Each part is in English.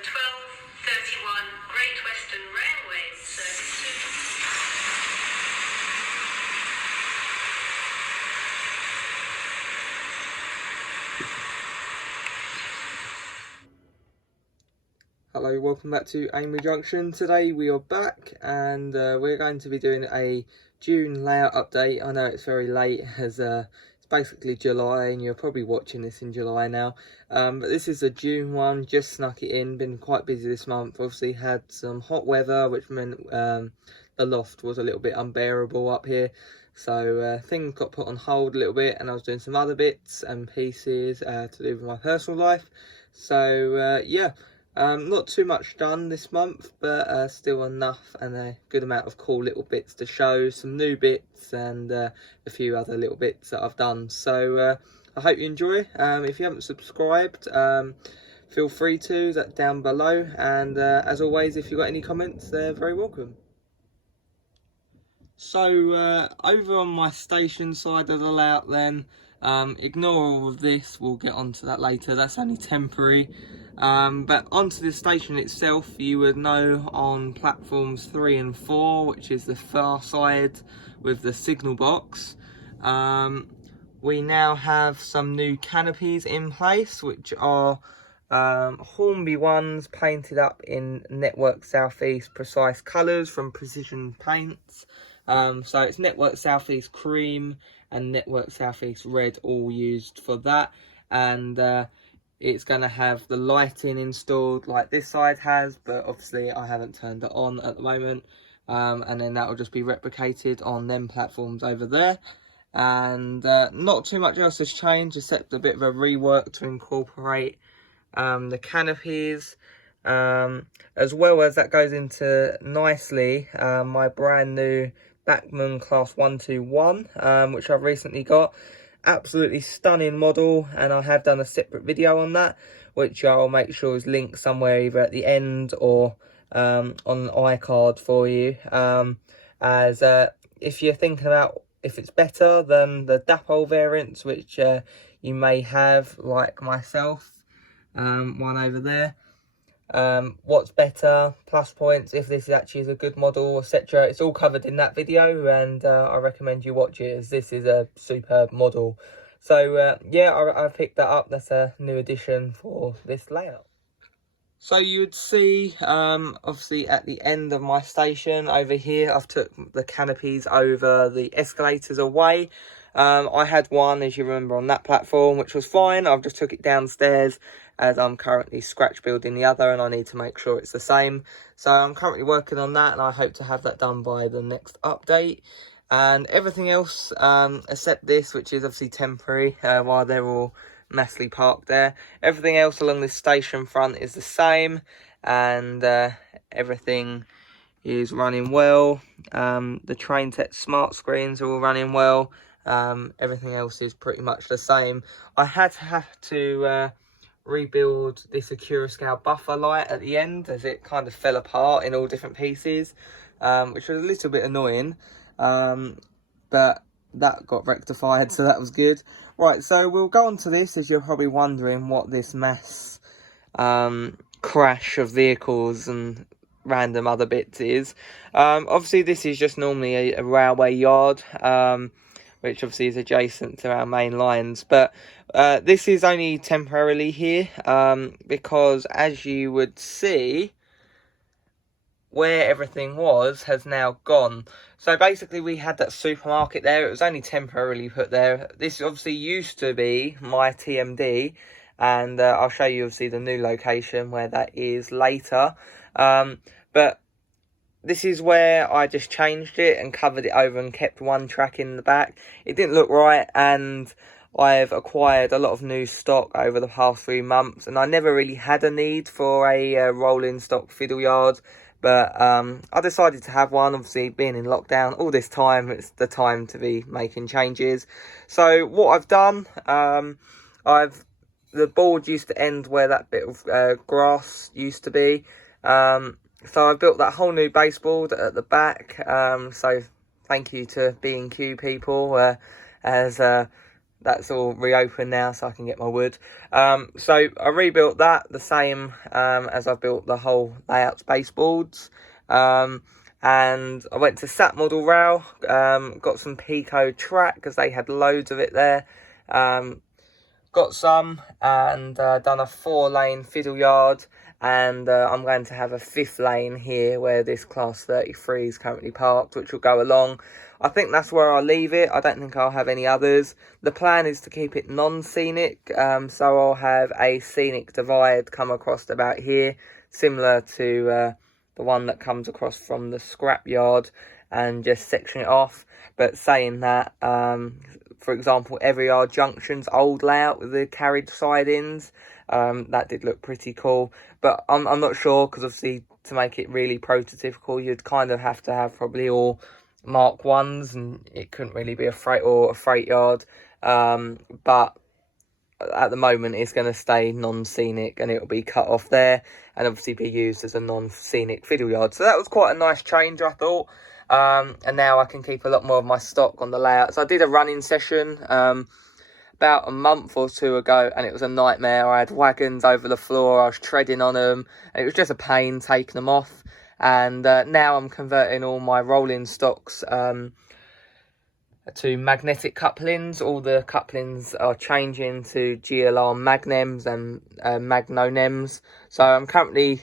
12:31 Great Western Railway service to... Hello, welcome back to Amery Junction. Today we are back and we're going to be doing a June layout update. I know it's very late as it's basically July and you're probably watching this in July now. But this is a June one, just snuck it in, been quite busy this month. Obviously had some hot weather, which meant the loft was a little bit unbearable up here. So things got put on hold a little bit and I was doing some other bits and pieces to do with my personal life. So yeah. Not too much done this month, but still enough and a good amount of cool little bits to show, some new bits and a few other little bits that I've done. So I hope you enjoy. If you haven't subscribed, feel free to, that down below, and as always, if you've got any comments, they're very welcome. So over on my station side of the layout then, ignore all of this, we'll get onto that later, that's only temporary. But onto the station itself, you would know on platforms 3 and 4, which is the far side with the signal box, we now have some new canopies in place, which are Hornby ones painted up in Network Southeast precise colours from Precision Paints. So it's Network Southeast cream and Network Southeast red, all used for that. And it's going to have the lighting installed like this side has, but obviously I haven't turned it on at the moment. And then that will just be replicated on them platforms over there. And not too much else has changed except a bit of a rework to incorporate the canopies. As well as that goes into nicely my brand new Bachmann Class 121, which I've recently got. Absolutely stunning model, and I have done a separate video on that, which I'll make sure is linked somewhere either at the end or on an iCard for you. As if you're thinking about if it's better than the Dapol variants, which you may have, like myself, one over there. What's better, plus points, if this actually is a good model, etc. It's all covered in that video, and I recommend you watch it as this is a superb model. So yeah, I picked that up. That's a new addition for this layout. So you would see obviously at the end of my station over here, I've took the canopies over the escalators away. I had one, as you remember, on that platform, which was fine. I've just took it downstairs as I'm currently scratch building the other and I need to make sure it's the same. So I'm currently working on that and I hope to have that done by the next update. And everything else, except this, which is obviously temporary while they're all massively parked there. Everything else along this station front is the same, and everything is running well. The train set smart screens are all running well. Everything else is pretty much the same. I had to rebuild this Accurascale buffer light at the end as it kind of fell apart in all different pieces, which was a little bit annoying, but that got rectified, so that was good. Right, so we'll go on to this, as you're probably wondering what this mass crash of vehicles and random other bits is. Obviously this is just normally a railway yard, which obviously is adjacent to our main lines, but this is only temporarily here, because as you would see, where everything was has now gone. So basically we had that supermarket there, it was only temporarily put there. This obviously used to be my TMD, and I'll show you obviously the new location where that is later. But this is where I just changed it and covered it over and kept one track in the back. It didn't look right, and I've acquired a lot of new stock over the past 3 months, and I never really had a need for a rolling stock fiddle yard. But I decided to have one. Obviously being in lockdown all this time, it's the time to be making changes. So what I've done, the board used to end where that bit of grass used to be. So I built that whole new baseboard at the back. So thank you to B&Q people, as that's all reopened now, so I can get my wood. So I rebuilt that the same as I built the whole layout baseboards. And I went to Sat Model Rail, got some Pico track because they had loads of it there. Got some, and done a 4-lane fiddle yard, and I'm going to have a 5th lane here where this class 33 is currently parked, which will go along. I think that's where I'll leave it. I don't think I'll have any others. The plan is to keep it non-scenic, so I'll have a scenic divide come across about here, similar to the one that comes across from the scrapyard, and just section it off. But saying that, for example, Amery Junction's old layout with the carriage sidings, that did look pretty cool. But I'm not sure, because obviously to make it really prototypical, you'd kind of have to have probably all Mark 1s, and it couldn't really be a freight or a freight yard. But at the moment it's going to stay non-scenic, and it'll be cut off there and obviously be used as a non-scenic fiddle yard. So that was quite a nice change, I thought. And now I can keep a lot more of my stock on the layout. So I did a running session about a month or 2 ago, and it was a nightmare. I had wagons over the floor, I was treading on them, and it was just a pain taking them off. And now I'm converting all my rolling stocks to magnetic couplings. All the couplings are changing to GLR magnems and magnonems. So I'm currently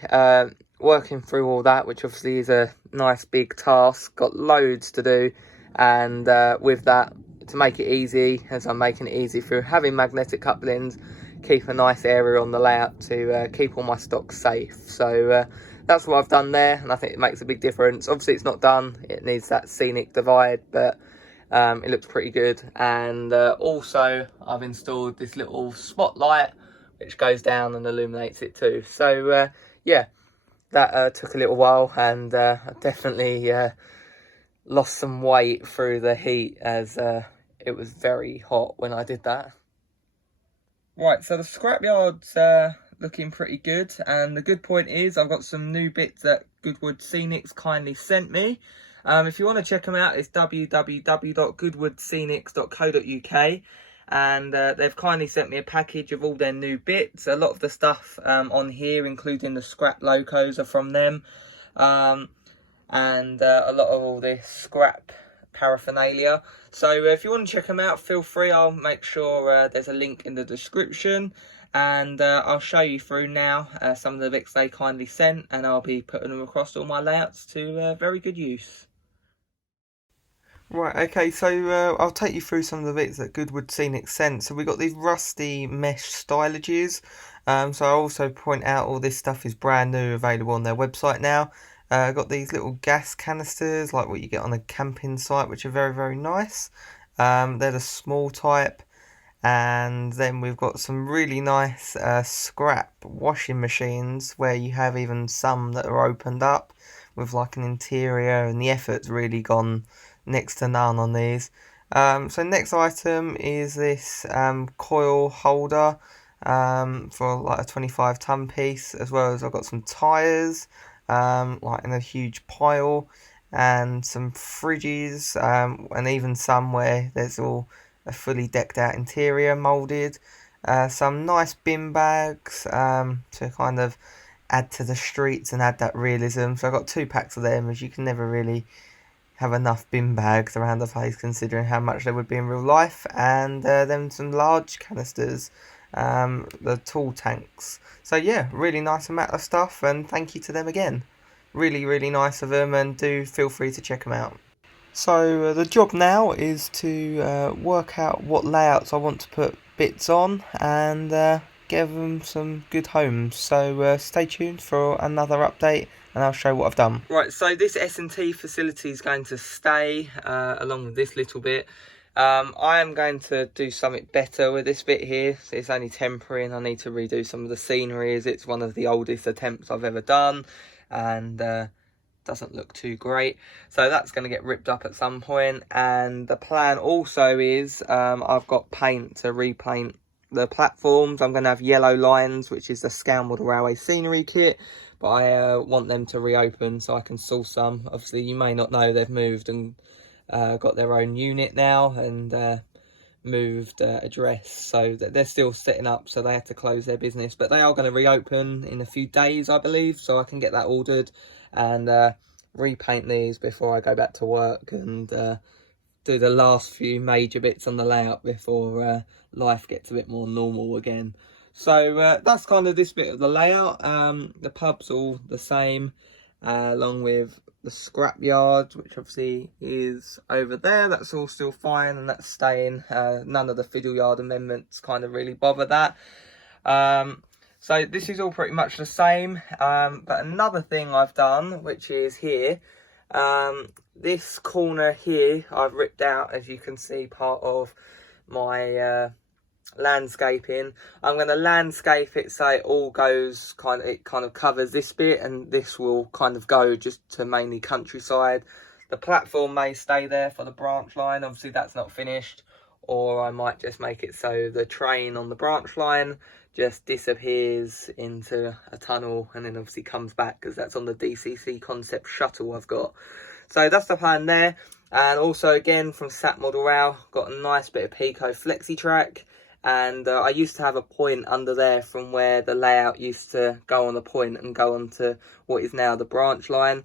working through all that, which obviously is a nice big task. Got loads to do, and with that, to make it easy, as I'm making it easy through having magnetic couplings, keep a nice area on the layout to keep all my stock safe. So that's what I've done there, and I think it makes a big difference. Obviously it's not done, it needs that scenic divide, but it looks pretty good. And also I've installed this little spotlight which goes down and illuminates it too. So yeah, that took a little while, and I definitely lost some weight through the heat, as it was very hot when I did that. Right, so the scrapyard's looking pretty good, and the good point is I've got some new bits that Goodwood Scenics kindly sent me. If you want to check them out, it's www.goodwoodscenics.co.uk, and they've kindly sent me a package of all their new bits. A lot of the stuff on here, including the scrap locos, are from them, and a lot of all this scrap paraphernalia. So if you want to check them out, feel free. I'll make sure there's a link in the description, and I'll show you through now some of the bits they kindly sent, and I'll be putting them across all my layouts to very good use. Right, okay, so I'll take you through some of the bits that Goodwood Scenics sent. So we got these rusty mesh stylages. So I'll also point out all this stuff is brand new, available on their website now. Got these little gas canisters, like what you get on a camping site, which are very, very nice. They're the small type. And then we've got some really nice scrap washing machines, where you have even some that are opened up with like an interior, and the effort's really gone next to none on these. So next item is this coil holder for like a 25-ton piece, as well as I've got some tyres like in a huge pile, and some fridges, and even some where there's all a fully decked out interior moulded. Some nice bin bags to kind of add to the streets and add that realism. So I've got 2 packs of them, as you can never really have enough bin bags around the place considering how much they would be in real life. And then some large canisters, the tall tanks. So yeah, really nice amount of stuff, and thank you to them again. Really, really nice of them, and do feel free to check them out. So the job now is to work out what layouts I want to put bits on, and give them some good homes. So stay tuned for another update, and I'll show what I've done. Right, so this S&T facility is going to stay along with this little bit. I am going to do something better with this bit here. It's only temporary, and I need to redo some of the scenery, as it's one of the oldest attempts I've ever done, and doesn't look too great. So that's going to get ripped up at some point. And the plan also is I've got paint to repaint the platforms. I'm going to have yellow lines, which is the Scenic Railway scenery kit, but I want them to reopen so I can source some. Obviously you may not know they've moved and got their own unit now, and moved address, so that they're still setting up, so they have to close their business, but they are going to reopen in a few days, I believe, so I can get that ordered and repaint these before I go back to work and do the last few major bits on the layout before life gets a bit more normal again. So that's kind of this bit of the layout. The pub's all the same, along with the scrapyard, which obviously is over there. That's all still fine and that's staying. None of the fiddle yard amendments kind of really bother that. So this is all pretty much the same. But another thing I've done, which is here, this corner here I've ripped out, as you can see, part of my landscaping. I'm going to landscape it so it all goes it kind of covers this bit, and this will kind of go just to mainly countryside. The platform may stay there for the branch line, obviously that's not finished, or I might just make it so the train on the branch line just disappears into a tunnel and then obviously comes back, because that's on the DCC concept shuttle I've got. So that's the plan there. And also again from Sat Model Rail, got a nice bit of Pico flexi track. And I used to have a point under there from where the layout used to go on the point and go on to what is now the branch line.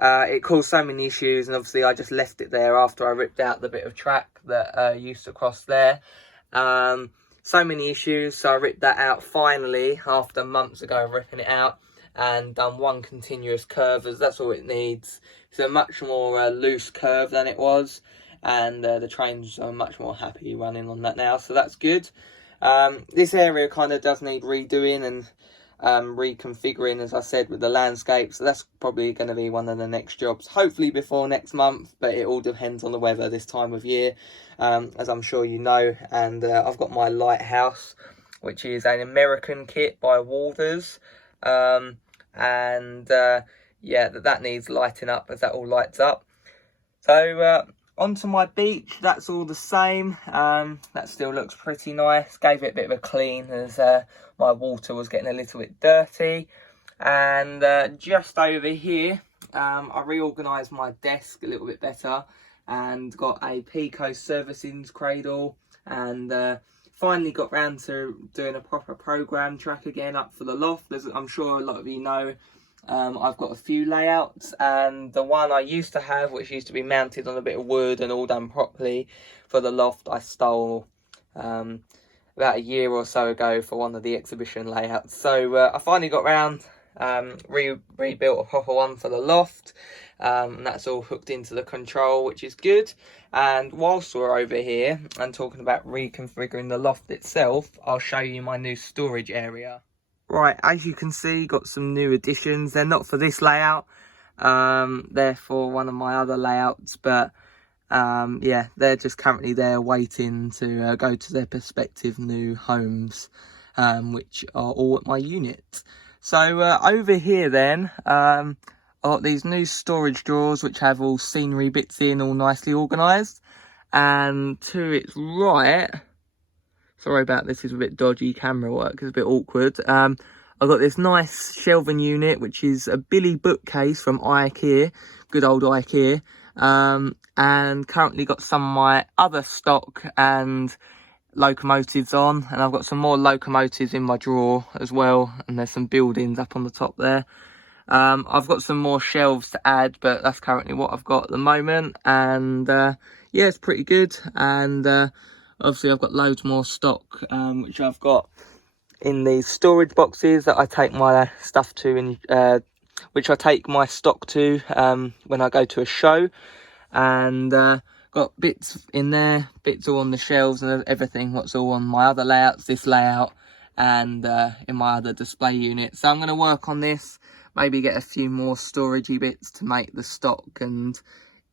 It caused so many issues, and obviously I just left it there after I ripped out the bit of track that used to cross there. So many issues, so I ripped that out finally after months ago of ripping it out, and done one continuous curve, as that's all it needs. It's a much more loose curve than it was, and the trains are much more happy running on that now, so that's good. This area kind of does need redoing and reconfiguring, as I said, with the landscape, so that's probably going to be one of the next jobs, hopefully before next month, but it all depends on the weather this time of year, as I'm sure you know. And I've got my Lighthouse, which is an American kit by Walters, yeah, that needs lighting up, as that all lights up. So onto my beach, that's all the same. That still looks pretty nice. Gave it a bit of a clean, as my water was getting a little bit dirty. And just over here, I reorganised my desk a little bit better and got a Pico servicing cradle, and finally got round to doing a proper program track again up for the loft. As I'm sure a lot of you know, I've got a few layouts, and the one I used to have, which used to be mounted on a bit of wood and all done properly for the loft, I stole about a year or so ago for one of the exhibition layouts. So I finally got round, rebuilt a proper one for the loft, and that's all hooked into the control, which is good. And whilst we're over here and talking about reconfiguring the loft itself, I'll show you my new storage area. Right, as you can see, got some new additions. They're not for this layout, they're for one of my other layouts, but yeah, they're just currently there waiting to go to their prospective new homes, which are all at my unit. So over here then, I've got these new storage drawers which have all scenery bits in, all nicely organised. And to its right, sorry about this, is a bit dodgy camera work, it's a bit awkward. I've got this nice shelving unit, which is a Billy bookcase from IKEA, good old IKEA. And currently got some of my other stock and locomotives on, and I've got some more locomotives in my drawer as well, and there's some buildings up on the top there. I've got some more shelves to add, but that's currently what I've got at the moment. And yeah, it's pretty good. And obviously I've got loads more stock, which I've got in these storage boxes that I take my stuff to, and which I take my stock to when I go to a show. And got bits in there, bits all on the shelves, and everything what's all on my other layouts, this layout, and in my other display unit. So I'm going to work on this, maybe get a few more storagey bits to make the stock and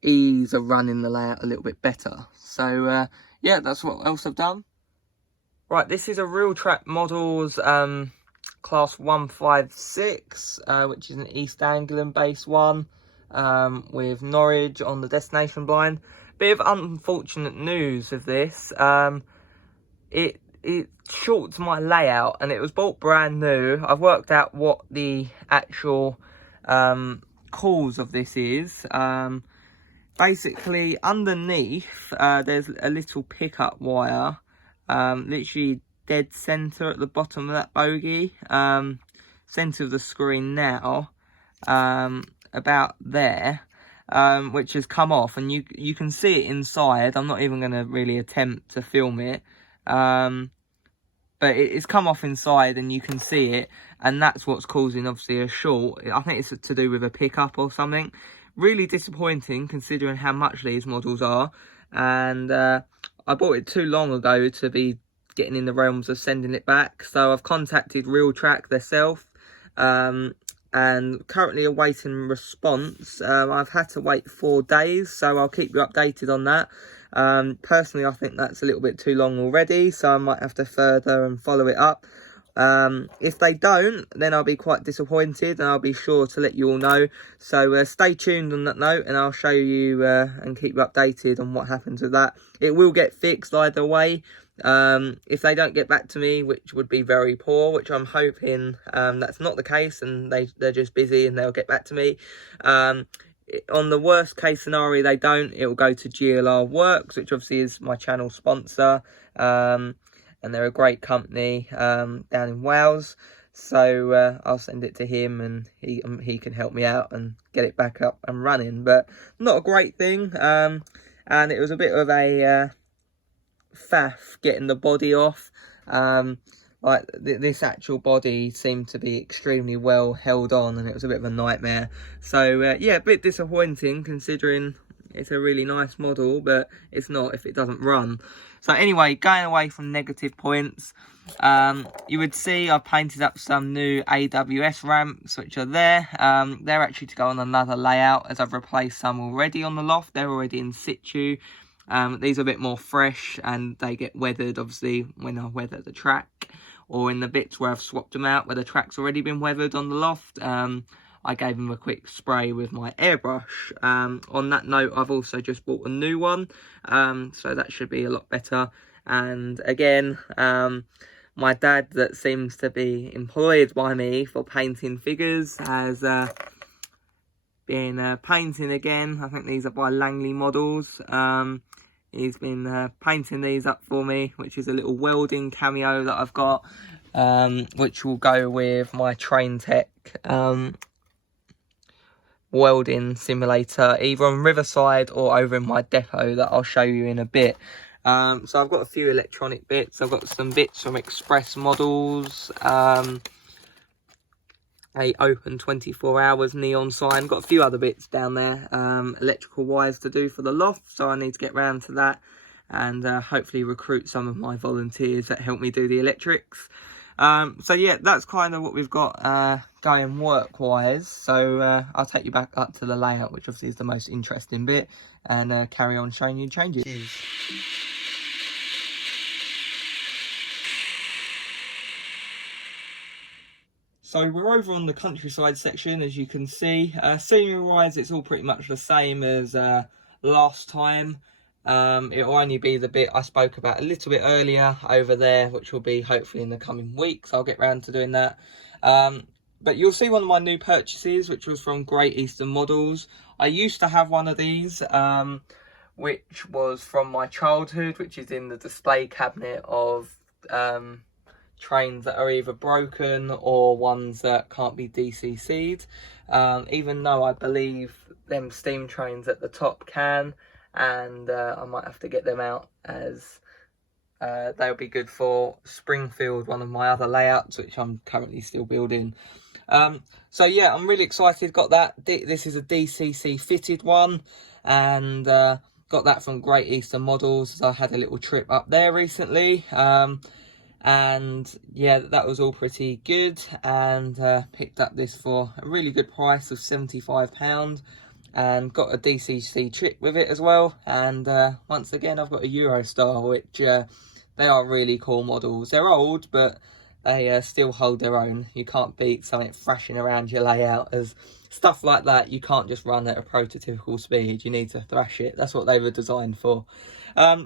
ease of running the layout a little bit better. So yeah, that's what else I've done. Right, this is a Real Track Models class 156, which is an East Anglian based one, with Norwich on the destination blind. Bit of unfortunate news with this. It shorts my layout, and it was bought brand new. I've worked out what the actual cause of this is. basically underneath there's a little pickup wire, literally dead center at the bottom of that bogie, center of the screen now, about there, which has come off, and you can see it inside. I'm not even going to really attempt to film it, but it's come off inside and you can see it, and that's what's causing obviously a short. I think it's to do with a pickup or something. Really disappointing considering how much these models are, and I bought it too long ago to be getting in the realms of sending it back. So I've contacted Real Track themselves, and currently awaiting response. I've had to wait 4 days, so I'll keep you updated on that. Personally, I think that's a little bit too long already, so I might have to further and follow it up. If they don't, then I'll be quite disappointed, and I'll be sure to let you all know. So stay tuned on that note, and I'll show you and keep you updated on what happens with that. It will get fixed either way. If they don't get back to me, which would be very poor, which I'm hoping that's not the case, and they're just busy and they'll get back to me. On the worst case scenario they don't, it will go to GLR Works, which obviously is my channel sponsor, and they're a great company down in Wales. So I'll send it to him, and he can help me out and get it back up and running. But not a great thing, and it was a bit of a faff getting the body off. Like this actual body seemed to be extremely well held on, and it was a bit of a nightmare. So yeah, a bit disappointing considering it's a really nice model, but it's not if it doesn't run. So anyway, going away from negative points, you would see I've painted up some new Aws ramps, which are there. They're actually to go on another layout, as I've replaced some already on the loft. They're already in situ. These are a bit more fresh, and they get weathered obviously when I weather the track, or in the bits where I've swapped them out where the track's already been weathered on the loft. I gave them a quick spray with my airbrush. On that note, I've also just bought a new one, so that should be a lot better. And again, my dad, that seems to be employed by me for painting figures, has been painting again. I think these are by Langley Models. He's been painting these up for me, which is a little welding cameo that I've got, which will go with my Train Tech welding simulator, either on Riverside or over in my depot that I'll show you in a bit. So I've got a few electronic bits. I've got some bits from Express Models, a open 24 hours neon sign. Got a few other bits down there, electrical wires to do for the loft, so I need to get round to that, and hopefully recruit some of my volunteers that help me do the electrics. So yeah, that's kind of what we've got going work wise. So I'll take you back up to the layout, which obviously is the most interesting bit, and carry on showing you changes. So we're over on the countryside section, as you can see. Scenery wise, it's all pretty much the same as last time. It'll only be the bit I spoke about a little bit earlier over there, which will be hopefully in the coming weeks. I'll get round to doing that. But you'll see one of my new purchases, which was from Great Eastern Models. I used to have one of these, which was from my childhood, which is in the display cabinet of trains that are either broken or ones that can't be DCC'd, even though I believe them steam trains at the top can, and I might have to get them out, as they'll be good for Springfield, one of my other layouts, which I'm currently still building. So yeah, I'm really excited. Got that. This is a DCC fitted one, and got that from Great Eastern Models. I had a little trip up there recently, and yeah, that was all pretty good, and picked up this for a really good price of £75, and got a DCC chip with it as well. And once again, I've got a Eurostar, which they are really cool models. They're old, but they still hold their own. You can't beat something thrashing around your layout. As stuff like that, you can't just run at a prototypical speed. You need to thrash it. That's what they were designed for.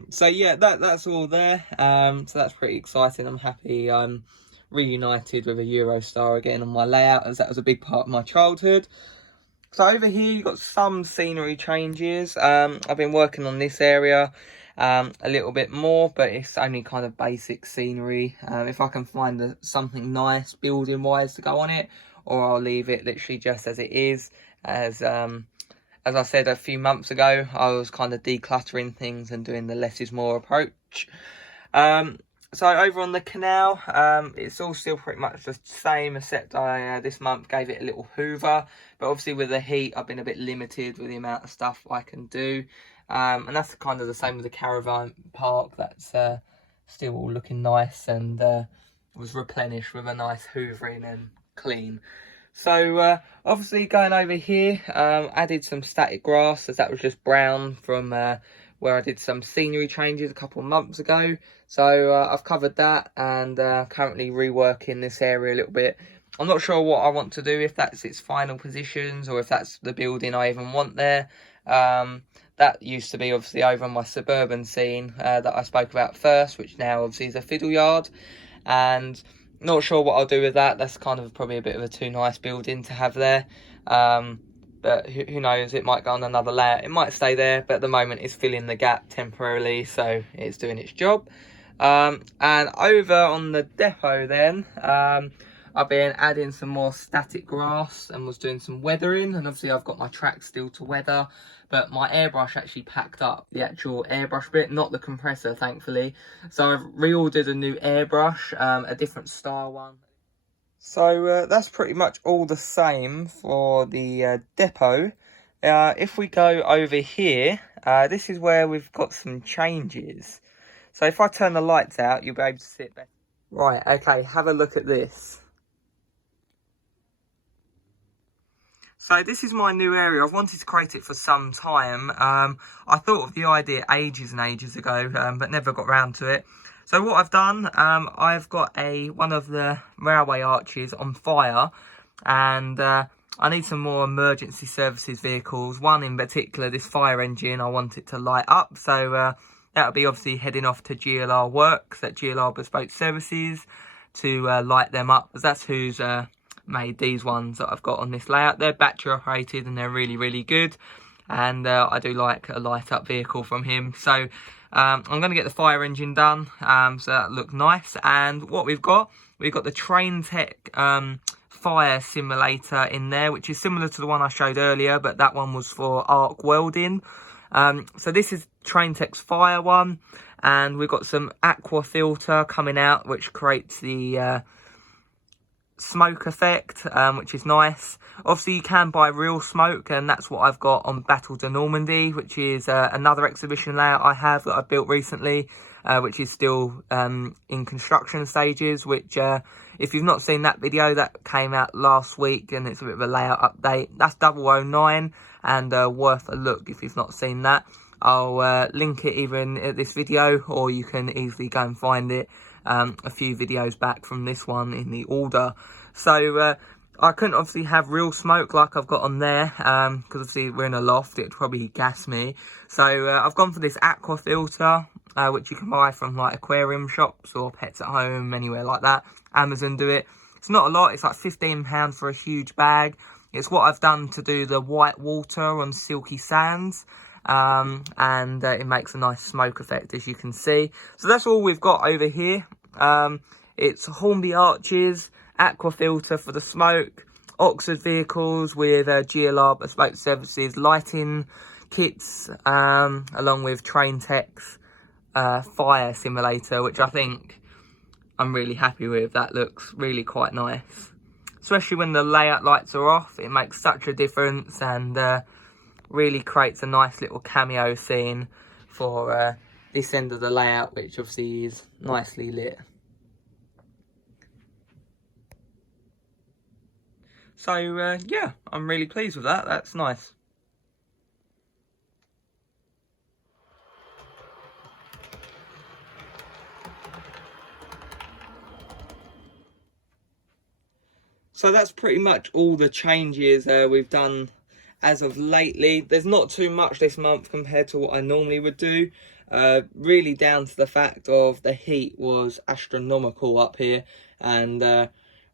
So yeah, that's all there. So that's pretty exciting. I'm happy I'm reunited with a Eurostar again on my layout, as that was a big part of my childhood. So over here you've got some scenery changes. I've been working on this area a little bit more, but it's only kind of basic scenery. If I can find something nice building wise to go on it, or I'll leave it literally just as it is. As I said a few months ago, I was kind of decluttering things and doing the less is more approach. So over on the canal, it's all still pretty much the same, except I this month gave it a little hoover. But obviously with the heat, I've been a bit limited with the amount of stuff I can do. And that's kind of the same with the caravan park. That's still all looking nice and was replenished with a nice hoovering and clean. So obviously going over here, added some static grass, as that was just brown from where I did some scenery changes a couple of months ago. So I've covered that and currently reworking this area a little bit. I'm not sure what I want to do, if that's its final positions or if that's the building I even want there. That used to be obviously over on my suburban scene that I spoke about first, which now obviously is a fiddle yard. And not sure what I'll do with that. That's kind of probably a bit of a too nice building to have there. But who knows, it might go on another layer. It might stay there, but at the moment it's filling the gap temporarily, so it's doing its job. And over on the depot then, I've been adding some more static grass and was doing some weathering. And obviously I've got my track still to weather, but my airbrush actually packed up the actual airbrush bit, not the compressor, thankfully. So I've reordered a new airbrush, a different style one. So that's pretty much all the same for the depot. If we go over here, this is where we've got some changes. So if I turn the lights out, you'll be able to see it better. Right, okay, have a look at this. So this is my new area. I've wanted to create it for some time. I thought of the idea ages and ages ago, but never got round to it. So what I've done, I've got one of the railway arches on fire, and I need some more emergency services vehicles. One in particular, this fire engine, I want it to light up. So that'll be obviously heading off to GLR Works at GLR Bespoke Services to light them up, because that's who's made these ones that I've got on this layout. They're battery operated and they're really, really good. And I do like a light up vehicle from him. So I'm going to get the fire engine done, so that look nice. And what we've got the Train Tech fire simulator in there, which is similar to the one I showed earlier, but that one was for arc welding. So this is Train Tech's fire one, and we've got some aqua filter coming out, which creates the smoke effect, which is nice. Obviously you can buy real smoke, and that's what I've got on Battle to Normandy, which is another exhibition layout I have that I've built recently, which is still in construction stages, which if you've not seen that video, that came out last week and it's a bit of a layout update. That's 009 and worth a look if you've not seen that. I'll link it either in this video, or you can easily go and find it a few videos back from this one in the order. So I couldn't obviously have real smoke like I've got on there, because obviously we're in a loft, it'd probably gas me. So I've gone for this aqua filter, which you can buy from like aquarium shops or Pets at Home, anywhere like that. Amazon do it. It's not a lot, it's like £15 for a huge bag. It's what I've done to do the white water on silky sands. And it makes a nice smoke effect, as you can see. So that's all we've got over here. It's Hornby arches, aqua filter for the smoke, Oxford vehicles with GLR Bespoke Services lighting kits, along with Train Tech's fire simulator, which I think I'm really happy with. That looks really quite nice, especially when the layout lights are off. It makes such a difference, and really creates a nice little cameo scene for this end of the layout, which obviously is nicely lit. So yeah, I'm really pleased with that. That's nice. So that's pretty much all the changes we've done as of lately. There's not too much this month compared to what I normally would do. Really down to the fact of the heat was astronomical up here, and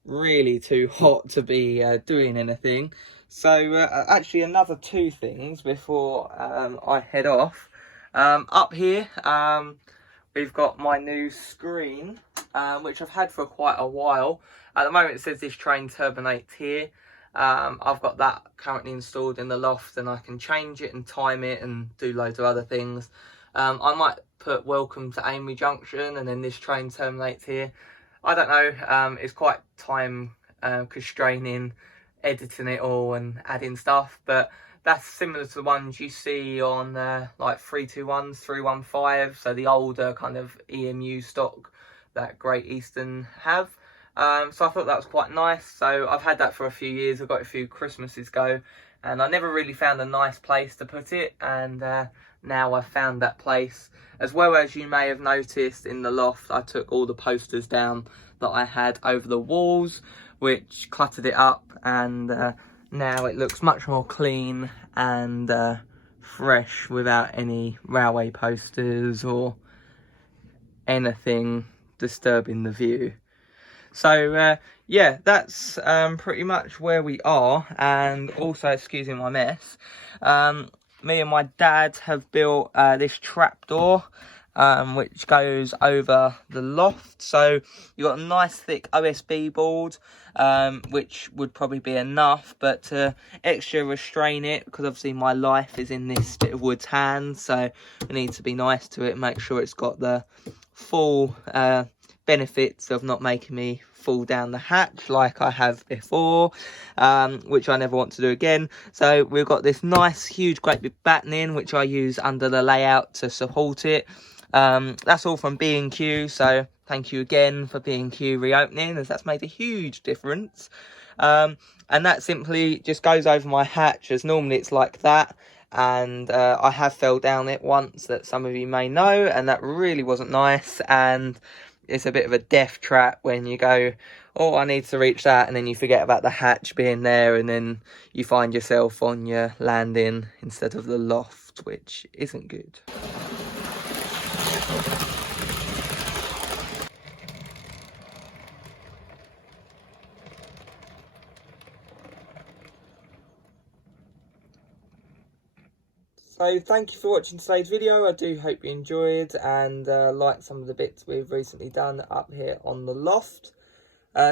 really too hot to be doing anything. So actually another 2 things before I head off. Up here we've got my new screen, which I've had for quite a while. At the moment it says this train terminates here. I've got that currently installed in the loft, and I can change it and time it and do loads of other things. I might put welcome to Amery Junction and then this train terminates here. I don't know, it's quite time constraining editing it all and adding stuff, but that's similar to the ones you see on like 321s, 315, so the older kind of EMU stock that Great Eastern have. So I thought that was quite nice. So I've had that for a few years. I've got it a few Christmases ago, and I never really found a nice place to put it, and now I've found that place. As well, as you may have noticed in the loft, I took all the posters down that I had over the walls, which cluttered it up, and now it looks much more clean and fresh without any railway posters or anything disturbing the view. So yeah, that's pretty much where we are. And also, excusing my mess, me and my dad have built this trapdoor which goes over the loft. So you've got a nice thick OSB board, which would probably be enough, but to extra restrain it, because obviously my life is in this bit of wood's hands, so we need to be nice to it, make sure it's got the full benefits of not making me fall down the hatch like I have before, which I never want to do again. So we've got this nice huge great big battening which I use under the layout to support it. That's all from B&Q, so thank you again for B&Q reopening, as that's made a huge difference. And that simply just goes over my hatch, as normally it's like that, and I have fell down it once, that some of you may know, and that really wasn't nice. And it's a bit of a death trap when you go, oh, I need to reach that, and then you forget about the hatch being there, and then you find yourself on your landing instead of the loft, which isn't good. So thank you for watching today's video. I do hope you enjoyed and liked some of the bits we've recently done up here on the loft.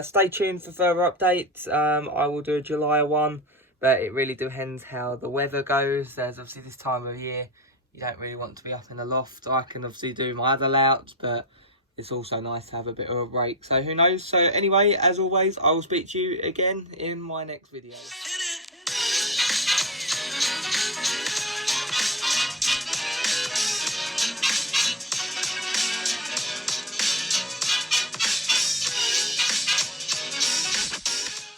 Stay tuned for further updates. I will do a July one, but it really depends how the weather goes. There's obviously this time of year you don't really want to be up in the loft. I can obviously do my other layouts, but it's also nice to have a bit of a break. So who knows? So anyway, as always, I will speak to you again in my next video.